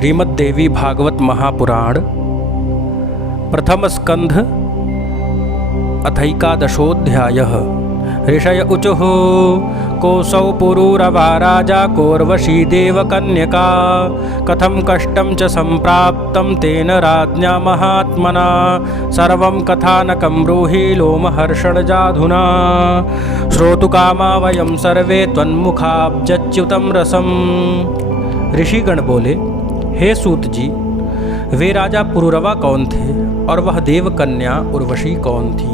श्रीमद्देवी भागवत महापुराण प्रथम स्कंध अथैकादशोऽध्यायः। ऋषय उचुः कोऽसौ पुरूरवा राजा कोर्वशी देवकन्यका कथं कष्टं च सम्प्राप्तं तेन राज्ञा महात्मना सर्वं कथानकं ब्रूहि लोमहर्षणजाधुना श्रोतुकामा वयं सर्वे त्वन्मुखाब्जच्युतं रसम्। ऋषिगण बोले, हे सूत जी, वे राजा पुरूरवा कौन थे और वह देवकन्या उर्वशी कौन थी?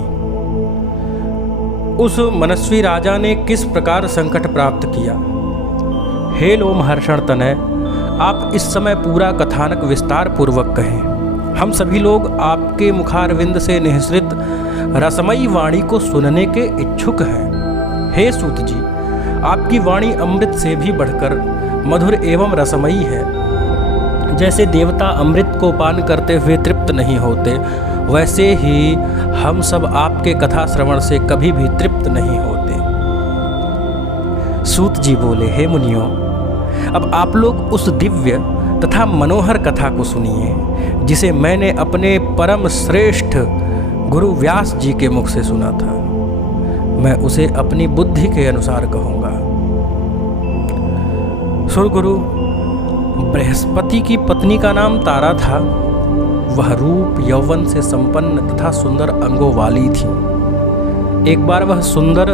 उस मनस्वी राजा ने किस प्रकार संकट प्राप्त किया? हे लोमहर्षण तनय, आप इस समय पूरा कथानक विस्तार पूर्वक कहें। हम सभी लोग आपके मुखारविंद से निःसृत रसमयी वाणी को सुनने के इच्छुक हैं। हे सूत जी, आपकी वाणी अमृत से भी बढ़कर मधुर एवं रसमयी है। जैसे देवता अमृत को पान करते हुए तृप्त नहीं होते, वैसे ही हम सब आपके कथा श्रवण से कभी भी तृप्त नहीं होते। सूत जी बोले, हे मुनियों, अब आप लोग उस दिव्य तथा मनोहर कथा को सुनिए जिसे मैंने अपने परम श्रेष्ठ गुरु व्यास जी के मुख से सुना था। मैं उसे अपनी बुद्धि के अनुसार कहूँगा। सुरगुरु बृहस्पति की पत्नी का नाम तारा था। वह रूप यौवन से संपन्न तथा सुंदर अंगों वाली थी। एक बार वह सुंदर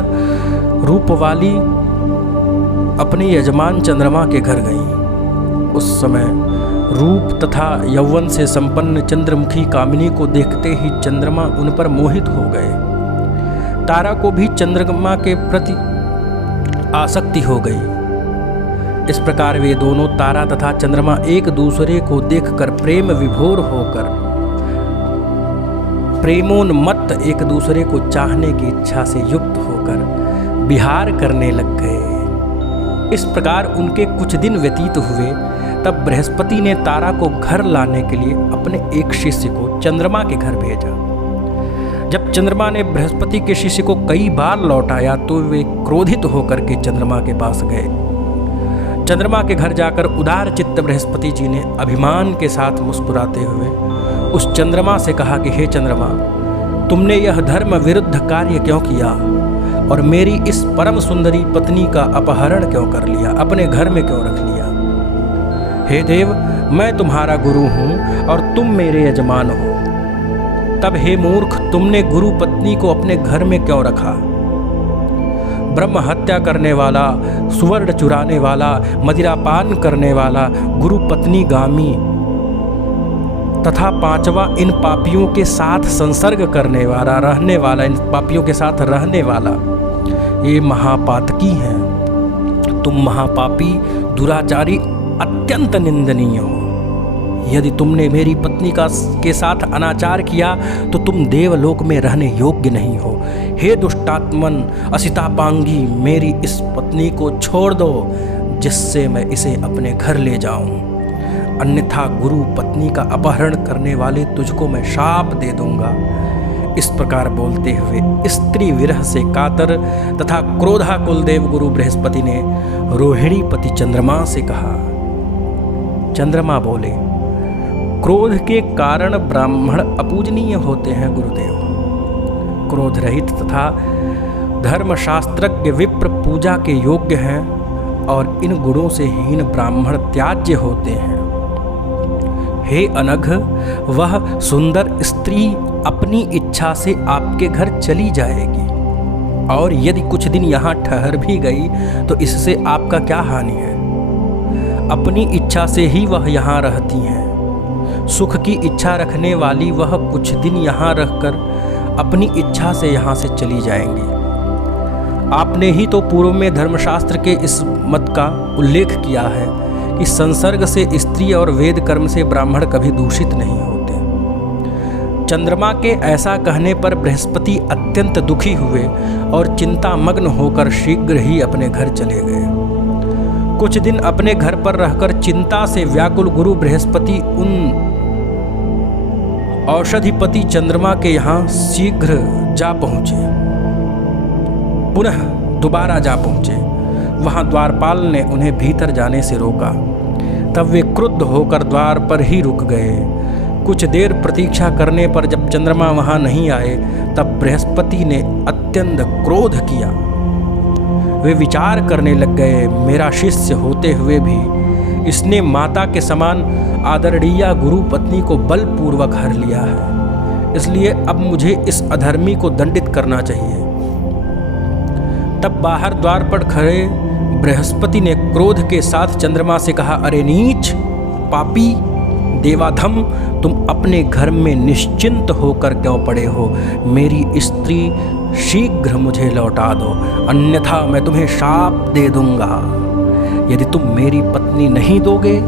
रूप वाली अपने यजमान चंद्रमा के घर गई। उस समय रूप तथा यौवन से संपन्न चंद्रमुखी कामिनी को देखते ही चंद्रमा उन पर मोहित हो गए। तारा को भी चंद्रमा के प्रति आसक्ति हो गई। इस प्रकार वे दोनों, तारा तथा चंद्रमा, एक दूसरे को देखकर प्रेम विभोर होकर, प्रेमोन्मत्त एक दूसरे को चाहने की इच्छा से युक्त होकर विहार करने लग गए। इस प्रकार उनके कुछ दिन व्यतीत हुए। तब बृहस्पति ने तारा को घर लाने के लिए अपने एक शिष्य को चंद्रमा के घर भेजा। जब चंद्रमा ने बृहस्पति के शिष्य को कई बार लौटाया तो वे क्रोधित होकर के चंद्रमा के पास गए। चंद्रमा के घर जाकर उदार चित्त बृहस्पति जी ने अभिमान के साथ मुस्कुराते हुए उस चंद्रमा से कहा कि हे चंद्रमा, तुमने यह धर्म विरुद्ध कार्य क्यों किया और मेरी इस परम सुंदरी पत्नी का अपहरण क्यों कर लिया, अपने घर में क्यों रख लिया? हे देव, मैं तुम्हारा गुरु हूँ और तुम मेरे यजमान हो। तब हे मूर्ख, तुमने गुरु पत्नी को अपने घर में क्यों रखा? ब्रह्म हत्या करने वाला, सुवर्ण चुराने वाला, मदिरापान करने वाला, गुरु पत्नी गामी तथा पांचवा इन पापियों के साथ संसर्ग करने वाला, रहने वाला, इन पापियों के साथ रहने वाला, ये महापातकी हैं। तुम महापापी, दुराचारी, अत्यंत निंदनीय हो। यदि तुमने मेरी पत्नी के साथ अनाचार किया तो तुम देवलोक में रहने योग्य नहीं हो। हे दुष्टात्मन, असितापांगी, मेरी इस पत्नी को छोड़ दो जिससे मैं इसे अपने घर ले जाऊं, अन्यथा गुरु पत्नी का अपहरण करने वाले तुझको मैं शाप दे दूंगा। इस प्रकार बोलते हुए स्त्री विरह से कातर तथा क्रोधाकुल देव गुरु बृहस्पति ने रोहिणीपति चंद्रमा से कहा। चंद्रमा बोले, क्रोध के कारण ब्राह्मण अपूजनीय होते हैं गुरुदेव। क्रोध रहित तथा धर्मशास्त्रज्ञ विप्र पूजा के योग्य हैं और इन गुणों से हीन ब्राह्मण त्याज्य होते हैं। हे अनघ, वह सुंदर स्त्री अपनी इच्छा से आपके घर चली जाएगी और यदि कुछ दिन यहाँ ठहर भी गई तो इससे आपका क्या हानि है? अपनी इच्छा से ही वह यहाँ रहती हैं। सुख की इच्छा रखने वाली वह कुछ दिन यहाँ रहकर अपनी इच्छा से यहाँ से चली जाएंगी। आपने ही तो पूर्व में धर्मशास्त्र के इस मत का उल्लेख किया है कि संसर्ग से स्त्री और वेद कर्म से ब्राह्मण कभी दूषित नहीं होते। चंद्रमा के ऐसा कहने पर बृहस्पति अत्यंत दुखी हुए और चिंता मग्न होकर शीघ्र ही अपने घर चले गए। कुछ दिन अपने घर पर रहकर चिंता से व्याकुल गुरु बृहस्पति उन औषधिपति चंद्रमा के यहाँ शीघ्र जा पहुँचे। पुनः दोबारा जा पहुँचे। वहाँ द्वारपाल ने उन्हें भीतर जाने से रोका। तब वे क्रुद्ध होकर द्वार पर ही रुक गए। कुछ देर प्रतीक्षा करने पर जब चंद्रमा वहां नहीं आए तब बृहस्पति ने अत्यंत क्रोध किया। वे विचार करने लग गए, मेरा शिष्य होते हुए भी इसने माता के समान आदरणीय गुरु पत्नी को बलपूर्वक हर लिया है, इसलिए अब मुझे इस अधर्मी को दंडित करना चाहिए। तब बाहर द्वार पर खड़े बृहस्पति ने क्रोध के साथ चंद्रमा से कहा, अरे नीच पापी देवाधम, तुम अपने घर में निश्चिंत होकर क्यों पड़े हो? मेरी स्त्री शीघ्र मुझे लौटा दो, अन्यथा मैं तुम्हें शाप दे दूंगा। यदि तुम मेरी पत्नी नहीं दोगे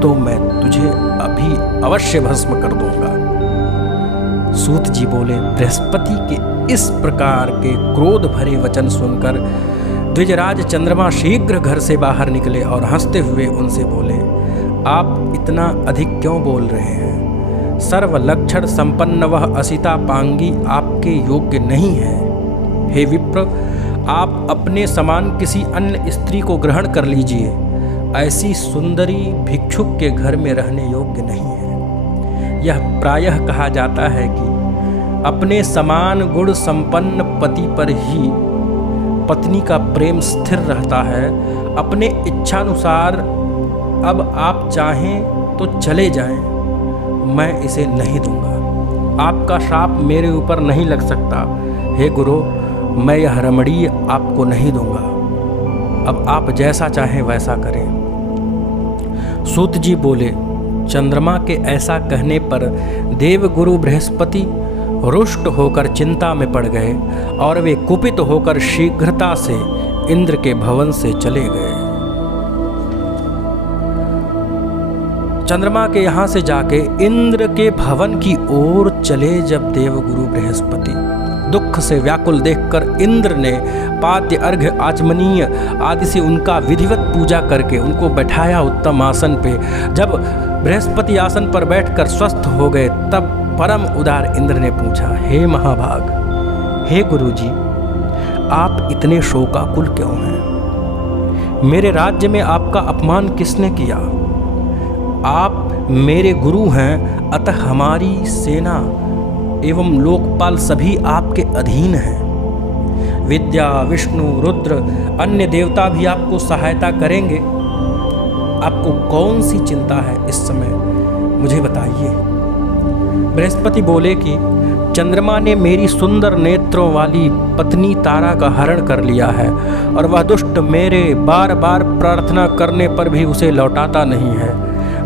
तो मैं तुझे अभी अवश्य भस्म कर दूंगा। सूत जी बोले, बृहस्पति के इस प्रकार के क्रोध भरे वचन सुनकर द्विजराज चंद्रमा शीघ्र घर से बाहर निकले और हंसते हुए उनसे बोले, आप इतना अधिक क्यों बोल रहे हैं? सर्व लक्षण संपन्न वह असिता पांगी आपके योग्य नहीं है। हे विप्र, आप अपने समान किसी अन्य स्त्री को ग्रहण कर लीजिए, ऐसी सुंदरी भिक्षुक के घर में रहने योग्य नहीं है। यह प्रायः कहा जाता है कि अपने समान गुण संपन्न पति पर ही पत्नी का प्रेम स्थिर रहता है। अपने इच्छानुसार अब आप चाहें तो चले जाएं, मैं इसे नहीं दूंगा। आपका शाप मेरे ऊपर नहीं लग सकता। हे गुरु, मैं यह रमणीय आपको नहीं दूंगा। अब आप जैसा चाहें वैसा करें। सूत जी बोले, चंद्रमा के ऐसा कहने पर देवगुरु बृहस्पति रुष्ट होकर चिंता में पड़ गए और वे कुपित होकर शीघ्रता से इंद्र के भवन से चले गए। चंद्रमा के यहाँ से जाके इंद्र के भवन की ओर चले जब देवगुरु बृहस्पति दुख से व्याकुल देखकर इंद्र ने पाद्य अर्घ्य आचमनीय आदि से उनका विधिवत पूजा करके उनको बैठाया उत्तम आसन पे। जब बृहस्पति आसन पर बैठकर स्वस्थ हो गए तब परम उदार इंद्र ने पूछा, हे महाभाग, हे गुरुजी, आप इतने शोकाकुल क्यों हैं? मेरे राज्य में आपका अपमान किसने किया? आप मेरे गुरु हैं, अतः हमारी सेना एवं लोकपाल सभी आपके अधीन हैं। विद्या, विष्णु, रुद्र, अन्य देवता भी आपको सहायता करेंगे। आपको कौन सी चिंता है इस समय, मुझे बताइए। बृहस्पति बोले कि चंद्रमा ने मेरी सुंदर नेत्रों वाली पत्नी तारा का हरण कर लिया है और वह दुष्ट मेरे बार बार प्रार्थना करने पर भी उसे लौटाता नहीं है।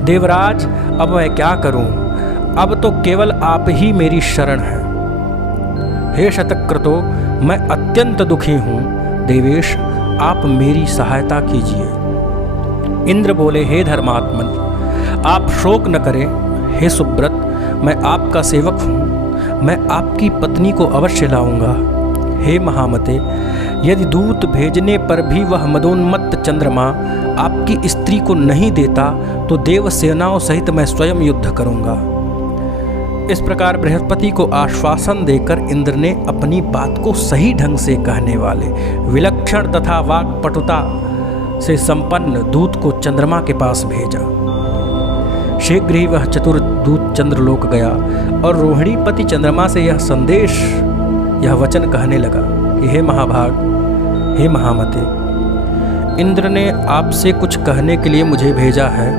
देवराज, अब मैं क्या करूं? अब तो केवल आप ही मेरी शरण है। हे शतक्रतो, मैं अत्यंत दुखी हूँ। देवेश, आप मेरी सहायता कीजिए। इंद्र बोले, हे धर्मात्मन, आप शोक न करें। हे सुब्रत, मैं आपका सेवक हूँ, मैं आपकी पत्नी को अवश्य लाऊंगा। हे महामते, यदि दूत भेजने पर भी वह मदोन्मत्त चंद्रमा आपकी स्त्री को नहीं देता तो देव सेनाओं सहित मैं स्वयं युद्ध करूंगा। इस प्रकार बृहस्पति को आश्वासन देकर इंद्र ने अपनी बात को सही ढंग से कहने वाले विलक्षण तथा वाक्पटुता से संपन्न दूत को चंद्रमा के पास भेजा। शीघ्र ही वह चतुर दूत चंद्रलोक गया और रोहिणीपति चंद्रमा से यह वचन कहने लगा कि हे महाभाग, हे महामते, इंद्र ने आपसे कुछ कहने के लिए मुझे भेजा है,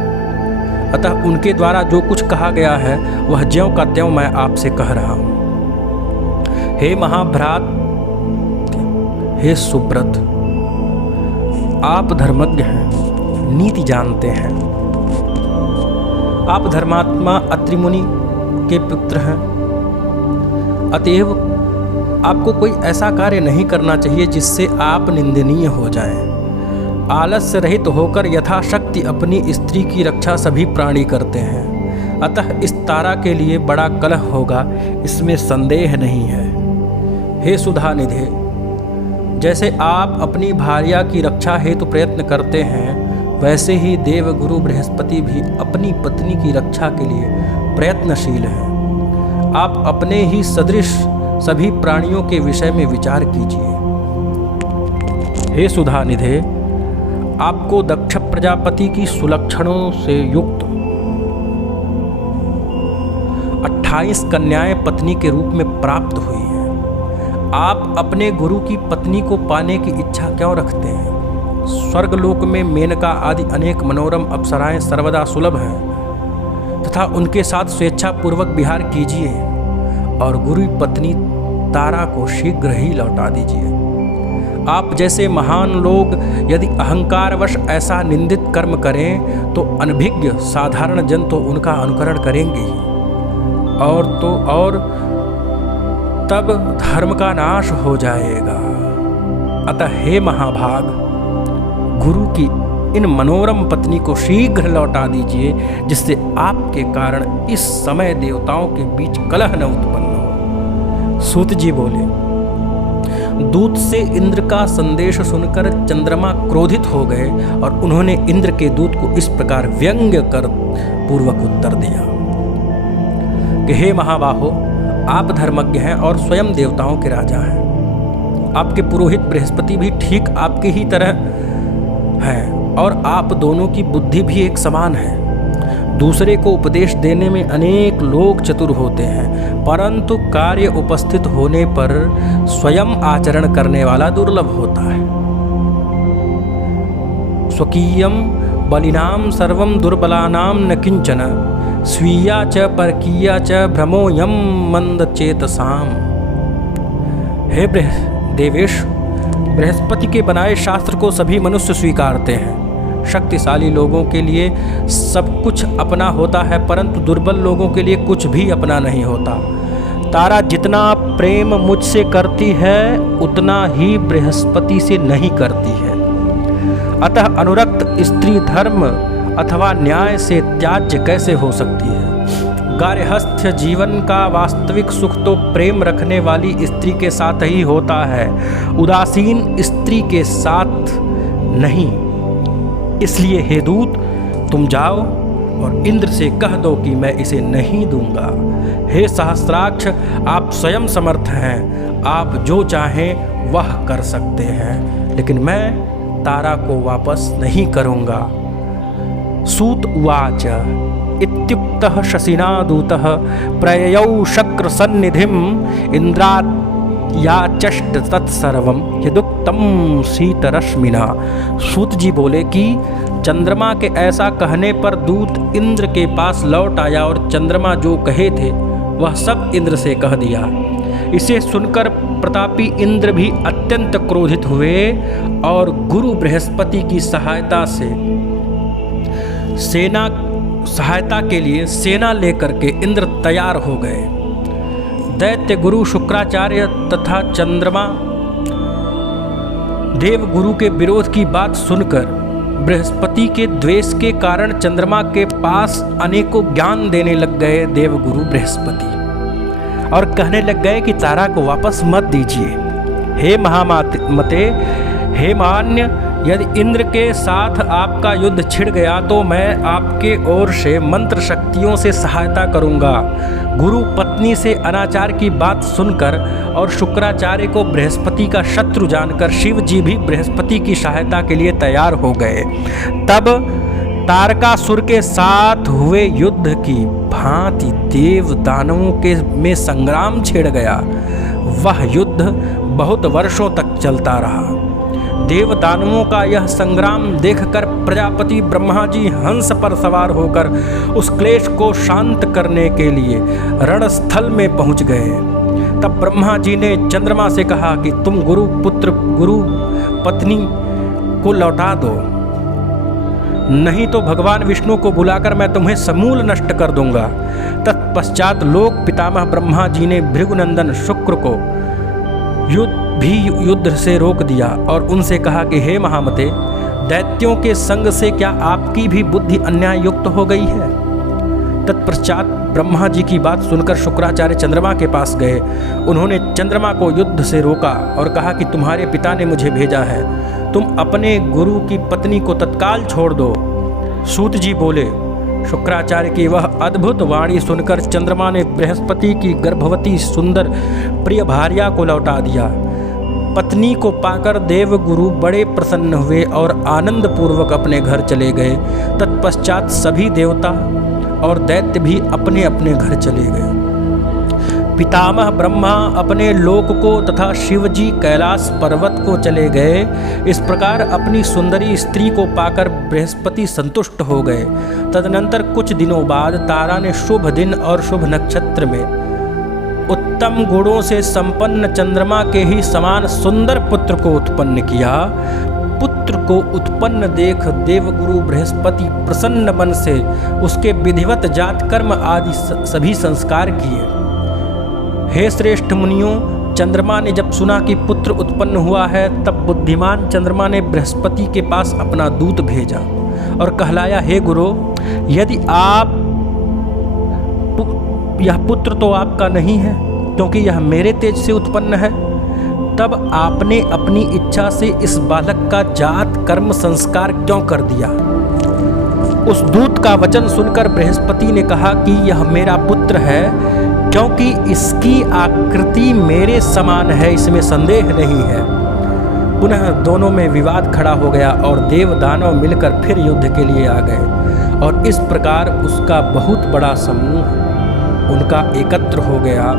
अतः उनके द्वारा जो कुछ कहा गया है वह ज्यों का त्यों मैं आपसे कह रहा हूँ। हे महाभ्रात, हे सुब्रत, आप धर्मज्ञ हैं, नीति जानते हैं। आप धर्मात्मा अत्रि मुनि के पुत्र हैं, अतएव आपको कोई ऐसा कार्य नहीं करना चाहिए जिससे आप निंदनीय हो जाएं। आलस्य रहित होकर यथाशक्ति अपनी स्त्री की रक्षा सभी प्राणी करते हैं, अतः इस तारा के लिए बड़ा कलह होगा, इसमें संदेह नहीं है। हे सुधानिधे, जैसे आप अपनी भार्या की रक्षा हेतु प्रयत्न करते हैं, वैसे ही देवगुरु बृहस्पति भी अपनी पत्नी की रक्षा के लिए प्रयत्नशील हैं। आप अपने ही सदृश सभी प्राणियों के विषय में विचार कीजिए। हे सुधानिधे, आपको दक्ष प्रजापति की सुलक्षणों से युक्त 28 कन्याएं पत्नी के रूप में प्राप्त हुई हैं। आप अपने गुरु की पत्नी को पाने की इच्छा क्यों रखते हैं? स्वर्गलोक में मेनका आदि अनेक मनोरम अप्सराएं सर्वदा सुलभ हैं तथा उनके साथ स्वेच्छा पूर्वक विहार कीजिए और गुरु पत्नी तारा को शीघ्र ही लौटा दीजिए। आप जैसे महान लोग यदि अहंकारवश ऐसा निंदित कर्म करें तो अनभिज्ञ साधारण जन तो उनका अनुकरण करेंगे ही और तब धर्म का नाश हो जाएगा। अतः हे महाभाग, गुरु की इन मनोरम पत्नी को शीघ्र लौटा दीजिए, जिससे आपके कारण इस समय देवताओं के बीच कलह न उत्पन्न हो। सूत जी बोले, दूत से इंद्र का संदेश सुनकर चंद्रमा क्रोधित हो गए और उन्होंने इंद्र के दूत को इस प्रकार व्यंग्य कर पूर्वक उत्तर दिया कि हे महाबाहो, आप धर्मज्ञ हैं और स्वयं देवताओं के राजा हैं। आपके पुरोहित बृहस्पति भी ठीक आपकी ही तरह हैं और आप दोनों की बुद्धि भी एक समान है। दूसरे को उपदेश देने में अनेक लोग चतुर होते हैं, परंतु कार्य उपस्थित होने पर स्वयं आचरण करने वाला दुर्लभ होता है। स्वकीयम बलिनाम सर्वम दुर्बलानाम न किंचन स्वीया च परकीया च भ्रमोयम मंद चेतसाम। हे देवेश, बृहस्पति के बनाए शास्त्र को सभी मनुष्य स्वीकारते हैं। शक्तिशाली लोगों के लिए सब कुछ अपना होता है, परंतु दुर्बल लोगों के लिए कुछ भी अपना नहीं होता। तारा जितना प्रेम मुझसे करती है उतना ही बृहस्पति से नहीं करती है। अतः अनुरक्त स्त्री धर्म अथवा न्याय से त्याज्य कैसे हो सकती है? गार्हस्थ जीवन का वास्तविक सुख तो प्रेम रखने वाली स्त्री के साथ ही होता है, उदासीन स्त्री के साथ नहीं। इसलिए हे दूत, तुम जाओ और इंद्र से कह दो कि मैं इसे नहीं दूंगा। हे सहस्राक्ष, आप स्वयं समर्थ हैं, आप जो चाहें वह कर सकते हैं, लेकिन मैं तारा को वापस नहीं करूंगा। सूत उवाच इत्युक्तः शशिना दूतः प्रययौ शक्र सन्निधिम इंद्रात् याचष्ट तत्सर्वम यदुक्तम शीतरश्मिना। सूत जी बोले कि चंद्रमा के ऐसा कहने पर दूत इंद्र के पास लौट आया और चंद्रमा जो कहे थे वह सब इंद्र से कह दिया। इसे सुनकर प्रतापी इंद्र भी अत्यंत क्रोधित हुए और गुरु बृहस्पति की सहायता के लिए सेना लेकर के इंद्र तैयार हो गए। दैत्य गुरु शुक्राचार्य तथा चंद्रमा देव गुरु के विरोध की बात सुनकर बृहस्पति के द्वेष के कारण चंद्रमा के पास अनेकों ज्ञान देने लग गए देवगुरु बृहस्पति और कहने लग गए कि तारा को वापस मत दीजिए। हे महामते, हे मान्य, यदि इंद्र के साथ आपका युद्ध छिड़ गया तो मैं आपके ओर से मंत्र शक्तियों से सहायता करूंगा। गुरु पत्नी से अनाचार की बात सुनकर और शुक्राचार्य को बृहस्पति का शत्रु जानकर शिव जी भी बृहस्पति की सहायता के लिए तैयार हो गए। तब तारकासुर के साथ हुए युद्ध की भांति देव दानवों के में संग्राम छिड़ गया। वह युद्ध बहुत वर्षों तक चलता रहा। देव दानवों का यह संग्राम देखकर प्रजापति ब्रह्मा जी हंस पर सवार होकर उस क्लेश को शांत करने के लिए रणस्थल में पहुंच गए। तब ब्रह्मा जी ने चंद्रमा से कहा कि तुम गुरु पत्नी को लौटा दो, नहीं तो भगवान विष्णु को बुलाकर मैं तुम्हें समूल नष्ट कर दूंगा। तत्पश्चात लोक पितामह ब्रह्मा जी ने भृगुनंदन शुक्र को युद्ध से रोक दिया और उनसे कहा कि हे महामते, दैत्यों के संग से क्या आपकी भी बुद्धि अन्याय युक्त हो गई है? तत्पश्चात ब्रह्मा जी की बात सुनकर शुक्राचार्य चंद्रमा के पास गए। उन्होंने चंद्रमा को युद्ध से रोका और कहा कि तुम्हारे पिता ने मुझे भेजा है, तुम अपने गुरु की पत्नी को तत्काल छोड़ दो। सूत जी बोले, शुक्राचार्य की वह अद्भुत वाणी सुनकर चंद्रमा ने बृहस्पति की गर्भवती सुंदर प्रिय भार्या को लौटा दिया। पत्नी को पाकर देवगुरु बड़े प्रसन्न हुए और आनंद पूर्वक अपने घर चले गए। तत्पश्चात सभी देवता और दैत्य भी अपने अपने घर चले गए। पितामह ब्रह्मा अपने लोक को तथा शिवजी कैलाश पर्वत को चले गए। इस प्रकार अपनी सुंदरी स्त्री को पाकर बृहस्पति संतुष्ट हो गए। तदनंतर कुछ दिनों बाद तारा ने शुभ दिन और शुभ नक्षत्र में उत्तम गुणों से संपन्न चंद्रमा के ही समान सुंदर पुत्र को उत्पन्न किया। पुत्र को उत्पन्न देख देवगुरु बृहस्पति प्रसन्न मन से उसके विधिवत जात कर्म आदि सभी संस्कार किए। हे श्रेष्ठ मुनियों, चंद्रमा ने जब सुना कि पुत्र उत्पन्न हुआ है, तब बुद्धिमान चंद्रमा ने बृहस्पति के पास अपना दूत भेजा और कहलाया, हे गुरु, यदि आप यह पुत्र तो आपका नहीं है, क्योंकि यह मेरे तेज से उत्पन्न है, तब आपने अपनी इच्छा से इस बालक का जात कर्म संस्कार क्यों कर दिया? उस दूत का वचन सुनकर बृहस्पति ने कहा कि यह मेरा पुत्र है, क्योंकि इसकी आकृति मेरे समान है, इसमें संदेह नहीं है। पुनः दोनों में विवाद खड़ा हो गया और देव दानव मिलकर फिर युद्ध के लिए आ गए और इस प्रकार उसका बहुत बड़ा समूह उनका एकत्र हो गया।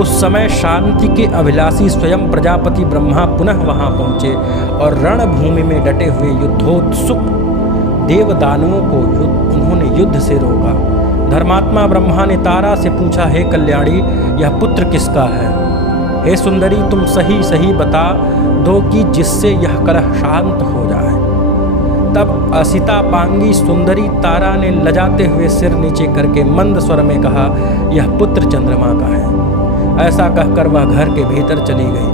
उस समय शांति के अभिलाषी स्वयं प्रजापति ब्रह्मा पुनः वहां पहुंचे और रणभूमि में डटे हुए युद्धोत्सुक देव दानवों को उन्होंने युद्ध से रोका। धर्मात्मा ब्रह्मा ने तारा से पूछा, हे कल्याणी, यह पुत्र किसका है? हे सुंदरी, तुम सही सही बता दो कि जिससे यह कलह शांत हो जाए। तब असिता पांगी सुंदरी तारा ने लजाते हुए सिर नीचे करके मंद स्वर में कहा, यह पुत्र चंद्रमा का है। ऐसा कहकर वह घर के भीतर चली गई।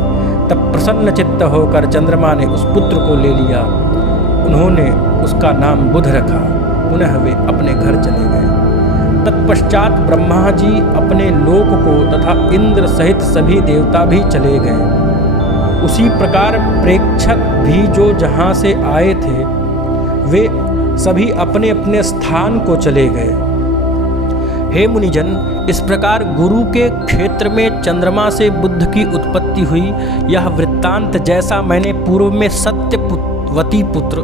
तब प्रसन्न चित्त होकर चंद्रमा ने उस पुत्र को ले लिया। उन्होंने उसका नाम बुध रखा। पुनः वे अपने घर चले गए। तत्पश्चात ब्रह्मा जी अपने लोक को तथा इंद्र सहित सभी देवता भी चले गए। उसी प्रकार प्रेक्षक भी जो जहाँ से आए थे वे सभी अपने अपने स्थान को चले गए। हे मुनिजन, इस प्रकार गुरु के क्षेत्र में चंद्रमा से बुद्ध की उत्पत्ति हुई। यह वृत्तांत जैसा मैंने पूर्व में सत्यवती पुत्र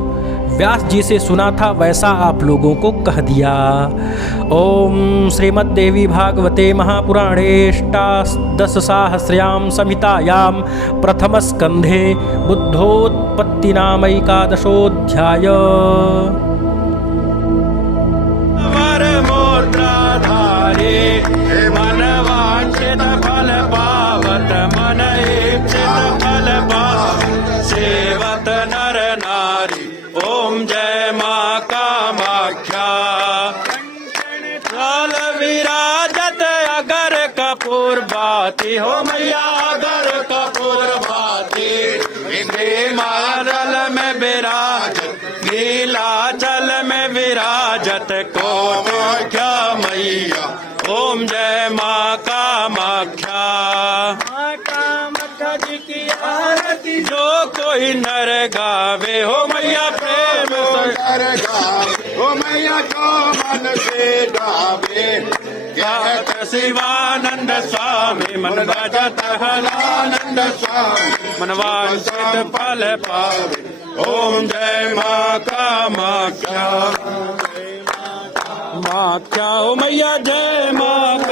व्यास जी से सुना था, वैसा आप लोगों को कह दिया। ओम श्रीमद्देवी भागवते महापुराणे अष्टादशसाहस्र्यां संहितायां प्रथमस्कन्धे बुद्धोत्पत्ति नाम एकादशोऽध्याय। मनवांछित फल पावत मन इच्छित फल पावत सेवत नर नारी। ओम जय माँ कामाख्या। लाल विराजत अगर कपूर बाती हो मैया, अगर कपूर बाती मारल में विराजत, नीलाचल में विराजत को क्या मैया। ओम जय माँ कामाख्या। माँ कामाख्या जी की आरती जो कोई नर गावे हो मैया, प्रेम से नर गावे हो मैया, जो मन से गावे। कहत शिवानंद स्वामी मन भजत हलानंद स्वामी, मनवांछित फल पावे। ओम जय माँ कामाख्या। माख्या ओ मैया जय माँ।